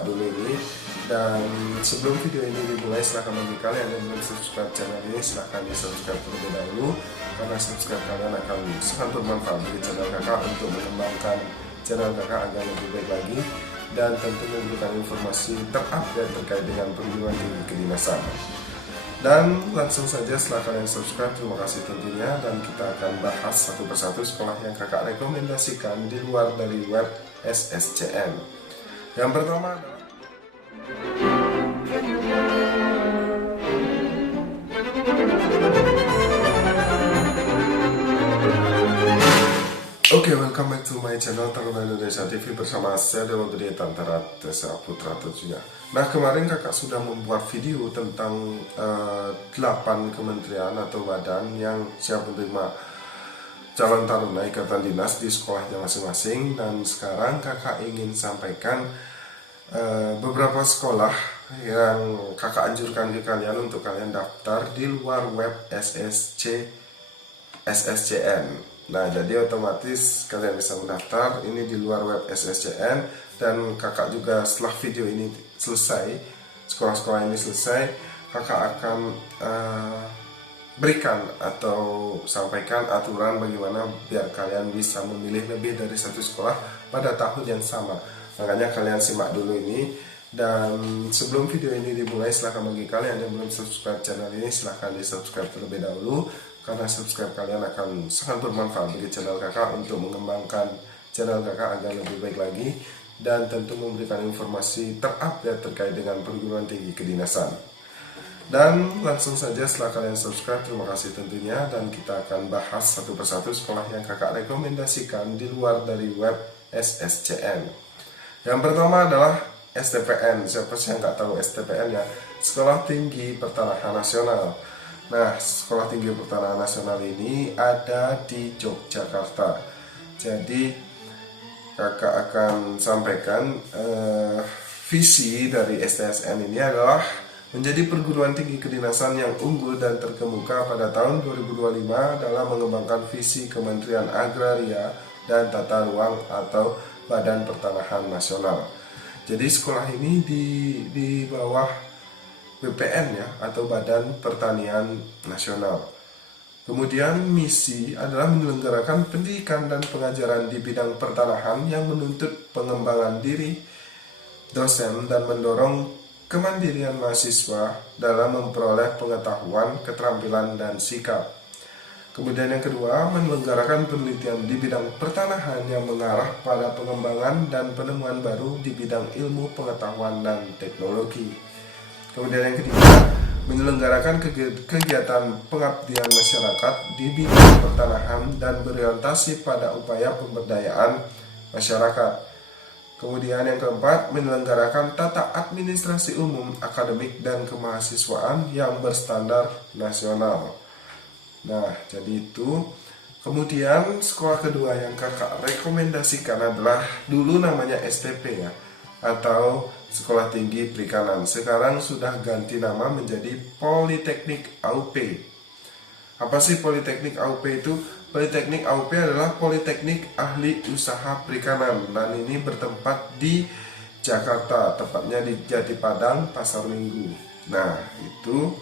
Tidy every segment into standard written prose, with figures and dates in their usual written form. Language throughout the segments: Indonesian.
dulu ini. Dan sebelum video ini dimulai, silahkan bagi kalian yang belum subscribe channel ini, silahkan di subscribe terlebih dahulu, karena subscribe kalian akan sangat bermanfaat bagi channel kakak untuk mengembangkan channel kakak agar lebih baik lagi, dan tentu memberikan informasi terupdate terkait dengan perguruan tinggi kedinasan. Dan langsung saja setelah kalian subscribe, terima kasih tentunya, dan kita akan bahas satu persatu sekolah yang kakak rekomendasikan di luar dari web SSCN. Yang pertama adalah welcome back to my channel Taruna Indonesia TV bersama saya Dewa Gede Tantara Desa Putra tentunya. Nah, kemarin kakak sudah membuat video tentang 8 kementerian atau badan yang siap menerima calon taruna ikatan dinas di sekolahnya masing-masing, dan sekarang kakak ingin sampaikan beberapa sekolah yang kakak anjurkan ke kalian untuk kalian daftar di luar web SSCN. Nah, jadi otomatis kalian bisa mendaftar ini di luar web SSCN, dan kakak juga setelah video ini selesai, sekolah-sekolah ini selesai, kakak akan berikan atau sampaikan aturan bagaimana biar kalian bisa memilih lebih dari satu sekolah pada tahun yang sama. Makanya kalian simak dulu ini, dan sebelum video ini dimulai, silahkan bagi kalian yang belum subscribe channel ini, silahkan di subscribe terlebih dahulu, karena subscribe kalian akan sangat bermanfaat bagi channel kakak untuk mengembangkan channel kakak agar lebih baik lagi, dan tentu memberikan informasi terupdate terkait dengan perguruan tinggi kedinasan. Dan langsung saja setelah kalian subscribe, terima kasih tentunya, dan kita akan bahas satu persatu sekolah yang kakak rekomendasikan di luar dari web SSCN. Yang pertama adalah STPN. Siapa sih yang nggak tahu STPN ya? Sekolah Tinggi Pertanahan Nasional. Nah, Sekolah Tinggi Pertanahan Nasional ini ada di Yogyakarta. Jadi kakak akan sampaikan visi dari STSN ini adalah menjadi perguruan tinggi kedinasan yang unggul dan terkemuka pada tahun 2025 dalam mengembangkan visi Kementerian Agraria dan Tata Ruang atau Badan Pertanahan Nasional. Jadi sekolah ini di bawah BPN ya, atau Badan Pertanian Nasional. Kemudian misi adalah menyelenggarakan pendidikan dan pengajaran di bidang pertanahan yang menuntut pengembangan diri dosen dan mendorong kemandirian mahasiswa dalam memperoleh pengetahuan, keterampilan, dan sikap. Kemudian yang kedua, menyelenggarakan penelitian di bidang pertanahan yang mengarah pada pengembangan dan penemuan baru di bidang ilmu pengetahuan dan teknologi. Kemudian yang ketiga, menyelenggarakan kegiatan pengabdian masyarakat di bidang pertanahan dan berorientasi pada upaya pemberdayaan masyarakat. Kemudian yang keempat, menyelenggarakan tata administrasi umum, akademik, dan kemahasiswaan yang berstandar nasional. Nah, jadi itu. Kemudian sekolah kedua yang kakak rekomendasikan adalah dulu namanya STP ya, atau Sekolah Tinggi Perikanan. Sekarang sudah ganti nama menjadi Politeknik AUP. Apa sih Politeknik AUP itu? Politeknik AUP adalah Politeknik Ahli Usaha Perikanan, dan ini bertempat di Jakarta, tepatnya di Jatipadang, Pasar Minggu. Nah, itu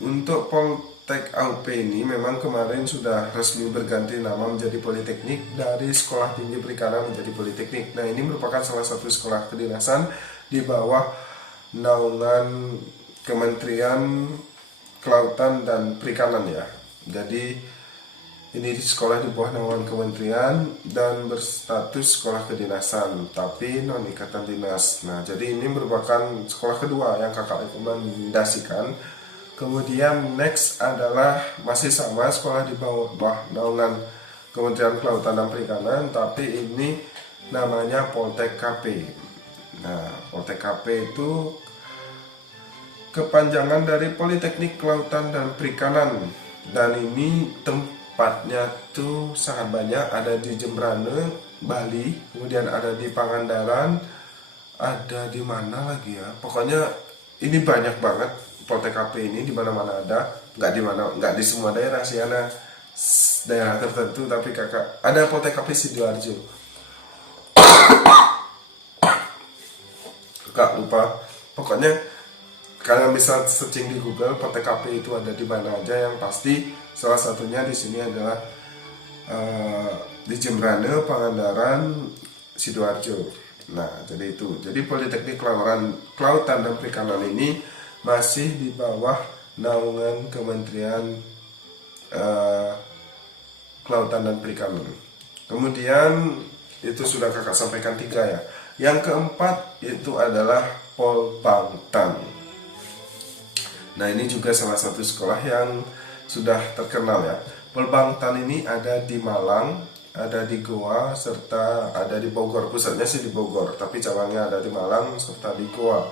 untuk Politek AUP ini memang kemarin sudah resmi berganti nama menjadi Politeknik, dari Sekolah Tinggi Perikanan menjadi Politeknik. Nah, ini merupakan salah satu sekolah kedinasan di bawah naungan Kementerian Kelautan dan Perikanan ya. Jadi ini sekolah di bawah naungan kementerian dan berstatus sekolah kedinasan, tapi non ikatan dinas. Nah, jadi ini merupakan sekolah kedua yang kakak rekomendasikan. Kemudian next adalah masih sama, sekolah di bawah naungan Kementerian Kelautan dan Perikanan, tapi ini namanya Poltek KP. Nah, Poltek KP itu kepanjangan dari Politeknik Kelautan dan Perikanan, dan ini tempatnya tuh sangat banyak, ada di Jembrane, Bali, kemudian ada di Pangandaran, ada di mana lagi ya, pokoknya ini banyak banget. Poltek KP ini di mana-mana ada, nggak di semua daerah sih, ada daerah tertentu, tapi kakak ada Poltek KP Sidoarjo. gak lupa. Pokoknya kalian bisa searching di Google PTKP itu ada di mana aja. Yang pasti salah satunya di sini adalah di Jembrane, Pangandaran, Sidoarjo. Nah, jadi itu. Jadi Politeknik Kelautan dan Perikanan ini masih di bawah naungan Kementerian Kelautan dan Perikanan. Kemudian itu sudah kakak sampaikan 3 ya. Yang keempat itu adalah Polbangtan. Nah, ini juga salah satu sekolah yang sudah terkenal ya. Polbangtan ini ada di Malang, ada di Goa, serta ada di Bogor. Pusatnya sih di Bogor, tapi cabangnya ada di Malang serta di Goa.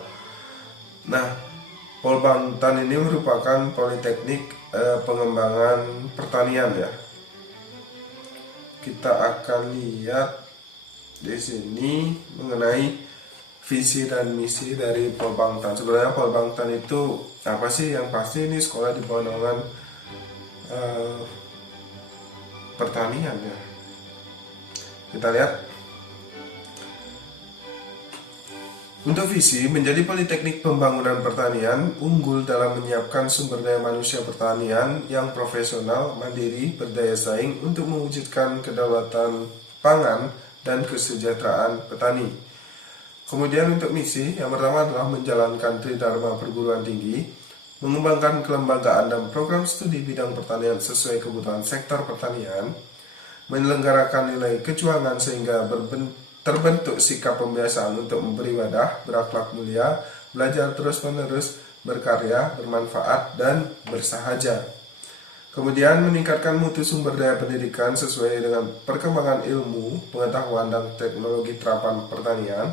Nah, Polbangtan ini merupakan politeknik pengembangan pertanian ya. Kita akan lihat di sini mengenai visi dan misi dari Polbangtan. Sebenarnya Polbangtan itu apa sih? Yang pasti ini sekolah di bawah naungan pertanian ya. Kita lihat. Untuk visi, menjadi politeknik pembangunan pertanian unggul dalam menyiapkan sumber daya manusia pertanian yang profesional, mandiri, berdaya saing untuk mewujudkan kedaulatan pangan dan kesejahteraan petani. Kemudian untuk misi, yang pertama adalah menjalankan tridharma perguruan tinggi, mengembangkan kelembagaan dan program studi bidang pertanian sesuai kebutuhan sektor pertanian, menyelenggarakan nilai kecuangan sehingga terbentuk sikap pembiasaan untuk memberi wadah, berakhlak mulia, belajar terus-menerus, berkarya, bermanfaat, dan bersahaja. Kemudian meningkatkan mutu sumber daya pendidikan sesuai dengan perkembangan ilmu, pengetahuan, dan teknologi terapan pertanian.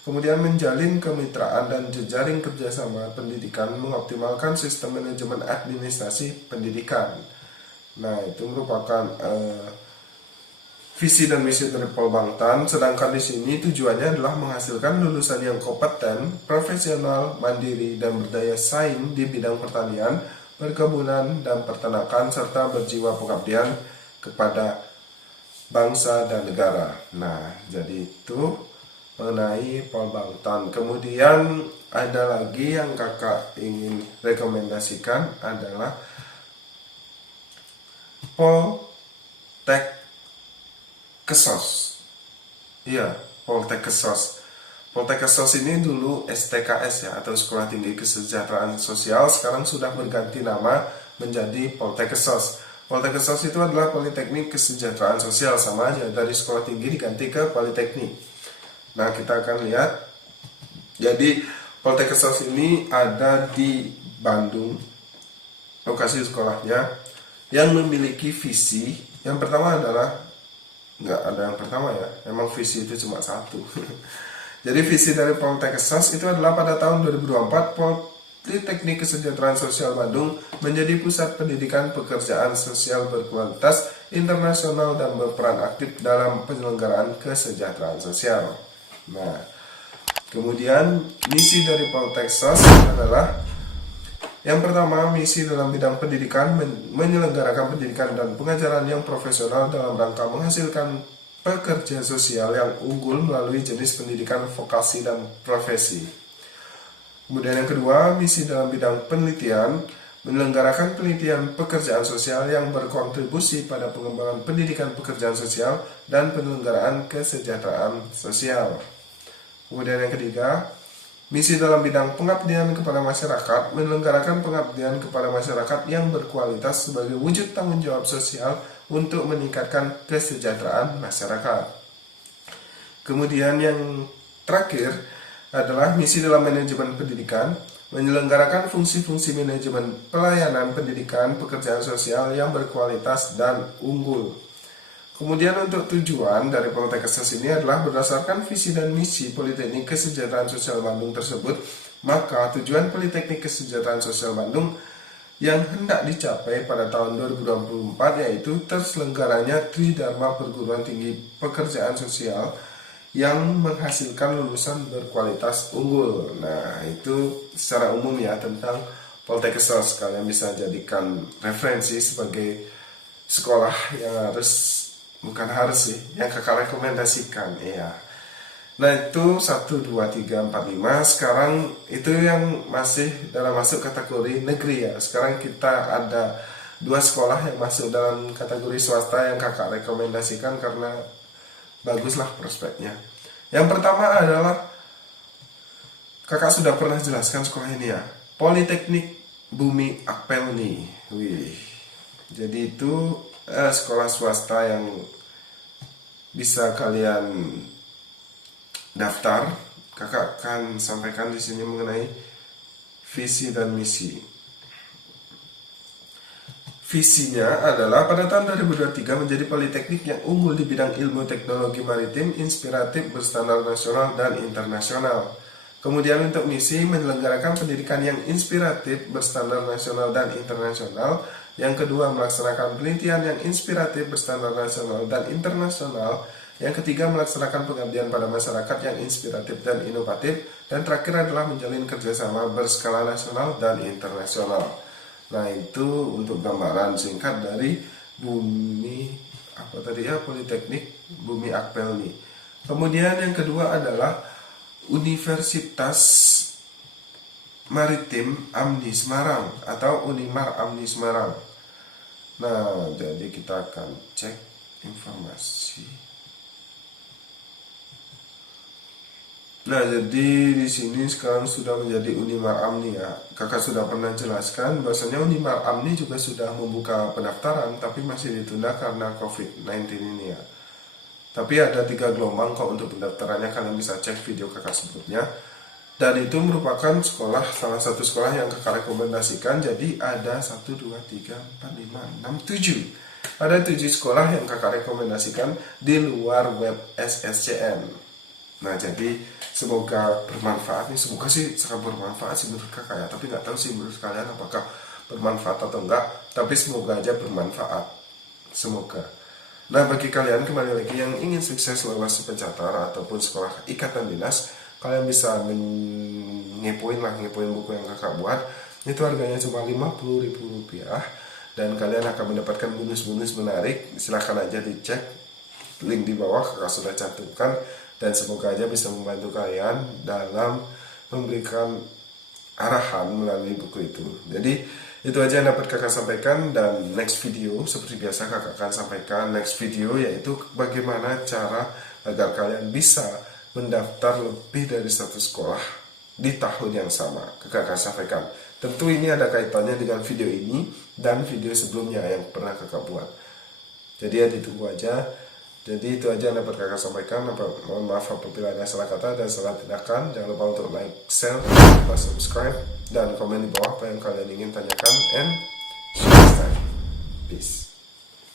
Kemudian menjalin kemitraan dan jejaring kerjasama pendidikan, mengoptimalkan sistem manajemen administrasi pendidikan. Nah, itu merupakan visi dan misi dari Polbangtan. Sedangkan di sini tujuannya adalah menghasilkan lulusan yang kompeten, profesional, mandiri, dan berdaya saing di bidang pertanian, perkebunan, dan peternakan, serta berjiwa pengabdian kepada bangsa dan negara. Nah, jadi itu mengenai Polbangtan. Kemudian ada lagi yang kakak ingin rekomendasikan adalah Poltek Kesos. Iya, Poltek Kesos. Poltek Kesos ini dulu STKS ya, atau Sekolah Tinggi Kesejahteraan Sosial. Sekarang sudah berganti nama menjadi Poltek Kesos. Poltek Kesos itu adalah Politeknik Kesejahteraan Sosial, sama aja, dari sekolah tinggi diganti ke Politeknik. Nah, kita akan lihat. Jadi Poltek Kesos ini ada di Bandung, lokasi sekolahnya, yang memiliki visi. Yang pertama adalah, nggak ada yang pertama ya, emang visi itu cuma satu. Jadi visi dari Poltek Kesos itu adalah pada tahun 2024 Politeknik Kesejahteraan Sosial Bandung menjadi pusat pendidikan pekerjaan sosial berkualitas internasional dan berperan aktif dalam penyelenggaraan kesejahteraan sosial. Nah, kemudian misi dari Poltek Kesos adalah yang pertama, misi dalam bidang pendidikan, menyelenggarakan pendidikan dan pengajaran yang profesional dalam rangka menghasilkan pekerja sosial yang unggul melalui jenis pendidikan vokasi dan profesi. Kemudian yang kedua, misi dalam bidang penelitian, menyelenggarakan penelitian pekerjaan sosial yang berkontribusi pada pengembangan pendidikan pekerjaan sosial dan penyelenggaraan kesejahteraan sosial. Kemudian yang ketiga, misi dalam bidang pengabdian kepada masyarakat, menyelenggarakan pengabdian kepada masyarakat yang berkualitas sebagai wujud tanggung jawab sosial untuk meningkatkan kesejahteraan masyarakat. Kemudian yang terakhir adalah misi dalam manajemen pendidikan, menyelenggarakan fungsi-fungsi manajemen pelayanan pendidikan pekerjaan sosial yang berkualitas dan unggul. Kemudian untuk tujuan dari Poltek Kesos ini adalah berdasarkan visi dan misi Politeknik Kesejahteraan Sosial Bandung tersebut, maka tujuan Politeknik Kesejahteraan Sosial Bandung yang hendak dicapai pada tahun 2024 yaitu terselenggaranya tridharma perguruan tinggi pekerjaan sosial yang menghasilkan lulusan berkualitas unggul. Nah, itu secara umum ya tentang Poltek Kesos. Kalian bisa jadikan referensi sebagai sekolah yang harus, bukan harus sih, yang kakak rekomendasikan ya. Nah itu 1, 2, 3, 4, 5. Sekarang itu yang masih dalam masuk kategori negeri ya. Sekarang kita ada 2 sekolah yang masuk dalam kategori swasta yang kakak rekomendasikan karena baguslah prospeknya. Yang pertama adalah kakak sudah pernah jelaskan sekolah ini ya, Politeknik Bumi Apelni. Wih, jadi itu sekolah swasta yang bisa kalian daftar. Kakak akan sampaikan di sini mengenai visi dan misi. Visinya adalah pada tahun 2023 menjadi politeknik yang unggul di bidang ilmu teknologi maritim, inspiratif, berstandar nasional dan internasional. Kemudian untuk misi, menyelenggarakan pendidikan yang inspiratif, berstandar nasional dan internasional. Yang kedua, melaksanakan penelitian yang inspiratif, berstandar nasional dan internasional. Yang ketiga, melaksanakan pengabdian pada masyarakat yang inspiratif dan inovatif. Dan terakhir adalah menjalin kerjasama berskala nasional dan internasional. Nah itu untuk gambaran singkat dari Politeknik Bumi Apelni. Kemudian yang kedua adalah Universitas Maritim Amni Semarang atau Unimar Amni Semarang. Nah, jadi kita akan cek informasi. Nah, jadi di sini sekarang sudah menjadi Unimar Amni ya. Kakak sudah pernah jelaskan bahwasanya Unimar Amni juga sudah membuka pendaftaran, tapi masih ditunda karena COVID-19 ini ya. Tapi ada 3 gelombang kok untuk pendaftarannya, kalian bisa cek video kakak sebelumnya. Dan itu merupakan salah satu sekolah yang kakak rekomendasikan. Jadi ada 1, 2, 3, 4, 5, 6, 7. Ada 7 sekolah yang kakak rekomendasikan di luar web SSCN. Nah jadi semoga bermanfaat nih. Semoga sih sangat bermanfaat sih menurut kakak ya. Tapi nggak tahu sih menurut kalian apakah bermanfaat atau enggak. Tapi semoga aja bermanfaat. Semoga. Nah bagi kalian kembali lagi yang ingin sukses lolos pencatar ataupun sekolah ikatan dinas, kalian bisa ngepoin buku yang kakak buat. Itu harganya cuma Rp50.000 dan kalian akan mendapatkan bonus-bonus menarik. Silahkan aja dicek link di bawah, kakak sudah cantumkan. Dan semoga aja bisa membantu kalian dalam memberikan arahan melalui buku itu. Jadi itu aja yang dapat kakak sampaikan, dan next video seperti biasa kakak akan sampaikan next video yaitu bagaimana cara agar kalian bisa mendaftar lebih dari 1 sekolah di tahun yang sama. Kakak akan sampaikan. Tentu ini ada kaitannya dengan video ini dan video sebelumnya yang pernah kakak buat. Jadi ya ditunggu aja. Jadi itu aja yang dapat kakak sampaikan. Mohon maaf apabila ada salah kata dan salah tindakan. Jangan lupa untuk like, share, subscribe, dan komen di bawah apa yang kalian ingin tanyakan. And